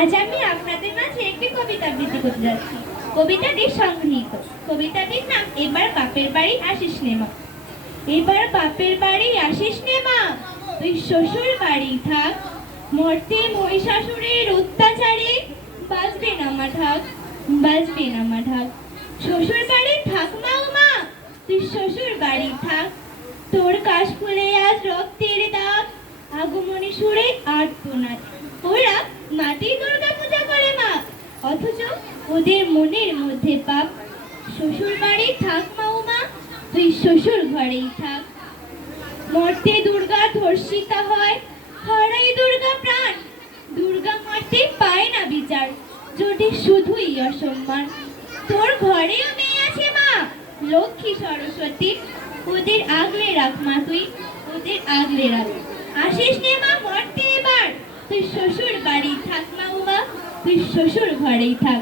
আজ আমি আপনাদের মাঝে একটি কবিতা আবৃত্তি করতে যাচ্ছি। কবিতাটি সংগৃহীত। কবিতাটির নাম এবার বাপের বাড়ি আসিস নে মা। এবার বাপের বাড়ি আসিস নে মা, তুই শ্বশুর বাড়ি থাক। মর্তে মহিষাসুরের অত্যাচারে বাজবে না মা ঢাক, বাজবে না মা ঢাক। শ্বশুর বাড়ি থাক মা ও মা, তুই শ্বশুর বাড়ি থাক। তোর কাশ ফুলে আজ রক্তের দাগ, আগমনী সুরে আর্তনাদ। ওরা মাটি দুর্গা পূজা করে মা, অথচ ওদের মনের মধ্যে পাপ। শ্বশুর বাড়ি থাক মা ও মা, তুই শ্বশুর ঘরেই থাক। মর্তে দুর্গা ধর্ষিতা হয়, হারাই দুর্গা প্রাণ। দুর্গা মর্তে পায় না বিচার, জোটে শুধুই অসম্মান। তোর ঘরেও মেয়ে আছে মা, লক্ষ্মী সরস্বতী। ওদের আগলে রাখ মা তুই, ওদের আগলে রাখ। আসিস নে মা মর্তে এবার, তুই শ্বশুর বাড়ি থাক মা ও মা, তুই শ্বশুর ঘরেই থাক।